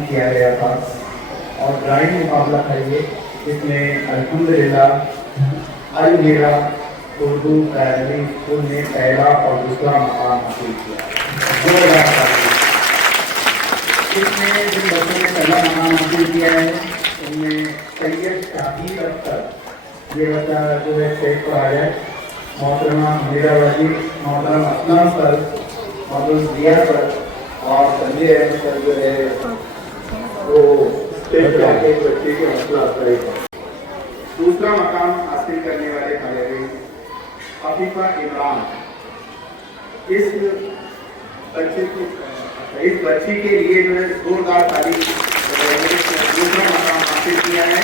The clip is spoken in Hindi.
आयोजित किया गया था और ड्राइंग मुकाबला था ये, जिसमें अल्हम्दुलिल्लाह अल-हिरा उर्दू प्राइमरी स्कूल ने पहला और दूसरा मकाम हासिल किया। इसमें जिन बच्चों ने पहला मकाम हासिल किया है उनमें सैयद शाहिद अख्तर, ये बच्चा जो है स्टेज पर आ जाए, मोहतरमा मीरा वाजी, मोहतरम असलम सर, मोहतरम जिया सर और संजय अहमद सर जो है वो स्टेज पर आके एक बच्चे की हौसला अफजाई कर। दूसरा मकाम हासिल करने वाले खिलाड़ी अफीफा इमरान, इस बच्ची के लिए जो है जोरदार तारीफ दूसरा मकाम हासिल किया है।